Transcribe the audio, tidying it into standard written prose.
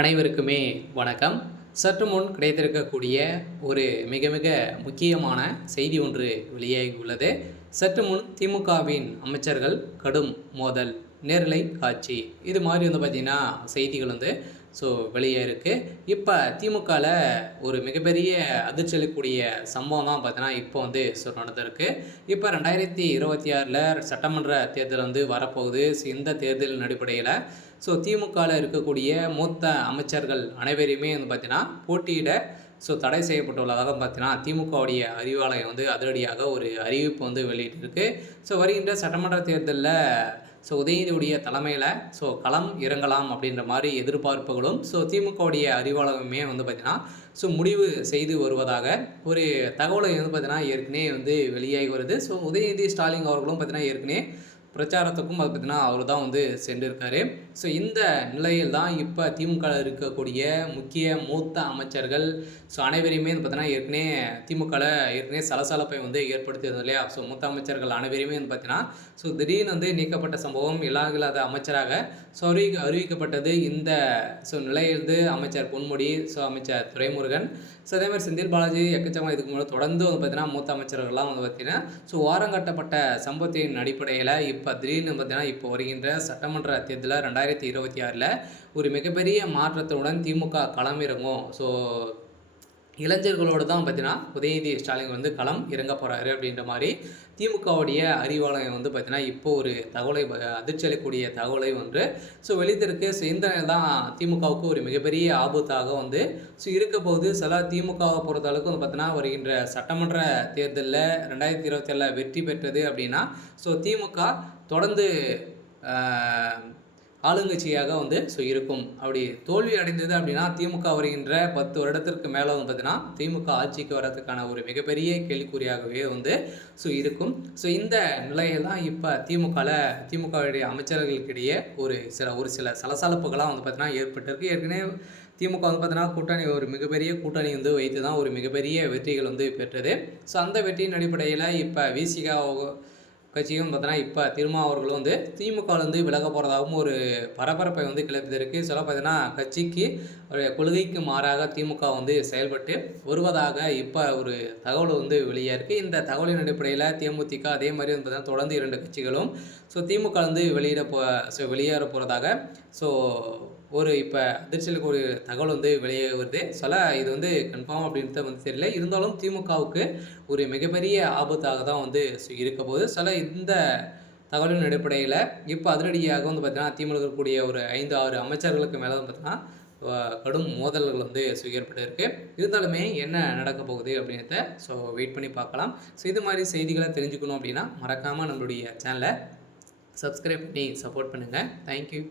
அனைவருக்குமே வணக்கம். சற்று முன் கிடைத்திருக்கக்கூடிய ஒரு மிக மிக முக்கியமான செய்தி ஒன்று வெளியாகியுள்ளது. சற்று முன் திமுகவின் அமைச்சர்கள் கடும் மோதல், நேரலை காட்சி இது மாதிரி பார்த்தீங்கன்னா செய்திகள் வெளியே இப்போ திமுகவில் ஒரு மிகப்பெரிய அதிர்ச்சி அளிக்கக்கூடிய சம்பவம் தான் பார்த்தீங்கன்னா இப்போ நடந்திருக்கு. இப்போ 2026 சட்டமன்ற தேர்தல் வரப்போகுது. இந்த தேர்தலின் அடிப்படையில் திமுகவில் இருக்கக்கூடிய மூத்த அமைச்சர்கள் அனைவரையுமே பார்த்தீங்கன்னா போட்டியிட தடை செய்யப்பட்டுள்ளதாக பார்த்தீங்கன்னா திமுகவுடைய அறிவாலயம் அதிரடியாக ஒரு அறிவிப்பு வெளியிட்டிருக்கு. வருகின்ற சட்டமன்ற தேர்தலில் உதயநிதியுடைய தலைமையில் களம் இறங்கலாம் அப்படின்ற மாதிரி எதிர்பார்ப்புகளும் திமுகவுடைய அறிவாலயமே பார்த்தீங்கன்னா முடிவு செய்து வருவதாக ஒரு தகவலை பார்த்தீங்கன்னா ஏற்கனவே வெளியாகி வருது. உதயநிதி ஸ்டாலின் அவர்களும் பார்த்தீங்கன்னா ஏற்கனவே பிரச்சாரத்துக்கும் அது பார்த்தீங்கன்னா அவர் தான் சென்றிருக்காரு. இந்த நிலையில் தான் இப்போ திமுகவில் இருக்கக்கூடிய முக்கிய மூத்த அமைச்சர்கள் அனைவரையுமே பார்த்தீங்கன்னா ஏற்கனவே திமுகவில் ஏற்கனவே சலசலப்பை ஏற்படுத்தியிருந்தது இல்லையா. மூத்த அமைச்சர்கள் அனைவரையுமே பார்த்தீங்கன்னா திடீர்னு நீக்கப்பட்ட சம்பவம் இல்லாத அமைச்சராக அறிவிக்கப்பட்டது. இந்த நிலையிலிருந்து அமைச்சர் பொன்முடி, அமைச்சர் துரைமுருகன், அதே மாதிரி செந்தில் பாலாஜி எக்கச்சக்கமாக இதுக்கு முன்னாடி தொடர்ந்து பார்த்தீங்கன்னா மூத்த அமைச்சர்கள்லாம் பார்த்தீங்கன்னா ஓரங்கட்டப்பட்ட சம்பவத்தின் அடிப்படையில் இப்போ திடீர்னு பார்த்தீங்கன்னா இப்போ வருகின்ற சட்டமன்ற தேர்தலில் 2026 ஒரு மிகப்பெரிய மாற்றத்துடன் திமுக களமிறங்கும். இளைஞர்களோடு தான் பார்த்தீங்கன்னா உதயநிதி ஸ்டாலின் களம் இறங்க போகிறாரு அப்படின்ற மாதிரி திமுகவுடைய அறிவாலயம் பார்த்தீங்கன்னா இப்போ ஒரு தகவலை அதிர்ச்சி அளிக்கக்கூடிய தகவலை வெளியிட்டிருக்கு. இந்த தான் திமுகவுக்கு ஒரு மிகப்பெரிய ஆபத்தாக இருக்க போகுது. சில திமுகவை பொறுத்த அளவுக்கு பார்த்தீங்கன்னா வருகின்ற சட்டமன்ற தேர்தலில் 2027 வெற்றி பெற்றது அப்படின்னா திமுக தொடர்ந்து ஆளுங்கட்சியாக இருக்கும். அப்படி தோல்வி அடைந்தது அப்படின்னா திமுக வருகின்ற 10 வருடத்திற்கு மேலே பார்த்தீங்கன்னா திமுக ஆட்சிக்கு வர்றதுக்கான ஒரு மிகப்பெரிய கேள்விக்குறியாகவே இருக்கும். இந்த நிலையில் தான் இப்போ திமுகவுடைய அமைச்சர்களுக்கிடையே ஒரு சில சலசலப்புகளாக பார்த்தீங்கன்னா ஏற்பட்டிருக்கு. ஏற்கனவே திமுக பார்த்தீங்கன்னா கூட்டணி ஒரு மிகப்பெரிய கூட்டணி வைத்து தான் ஒரு மிகப்பெரிய வெற்றிகள் பெற்றது. அந்த வெற்றியின் அடிப்படையில் இப்போ விசிகா கட்சியும் பார்த்தீங்கன்னா இப்போ திருமாவர்களும் திமுகவில் விலக போகிறதாகவும் ஒரு பரபரப்பை கிளப்பியிருக்கு. பார்த்தீங்கன்னா கட்சிக்கு ஒரு கொள்கைக்கு மாறாக திமுக செயல்பட்டு வருவதாக இப்போ ஒரு தகவல் வெளியே இருக்குது. இந்த தகவலின் அடிப்படையில் தேமுதிக அதே மாதிரி பார்த்தீங்கன்னா தொடர்ந்து 2 கட்சிகளும் திமுக வெளியேற போகிறதாக ஒரு இப்போ அதிர்ச்சியில் ஒரு தகவல் வெளியே வருது. இது கன்ஃபார்ம் அப்படின்றது தெரியல. இருந்தாலும் திமுகவுக்கு ஒரு மிகப்பெரிய ஆபத்தாக தான் இருக்க போகுது. இந்த தகவலின் அடிப்படையில் இப்போ அதிரடியாக பார்த்தீங்கன்னா திமுக இருக்கக்கூடிய ஒரு 5-6 அமைச்சர்களுக்கு மேலே பார்த்தீங்கன்னா கடும் மோதல்கள் ஏற்பட்டிருக்கு. இருந்தாலுமே என்ன நடக்க போகுது அப்படின்றத வெயிட் பண்ணி பார்க்கலாம். இது மாதிரி செய்திகளை தெரிஞ்சுக்கணும் அப்படின்னா மறக்காமல் நம்மளுடைய சேனலை சப்ஸ்கிரைப் பண்ணி சப்போர்ட் பண்ணுங்கள். தேங்க்யூ.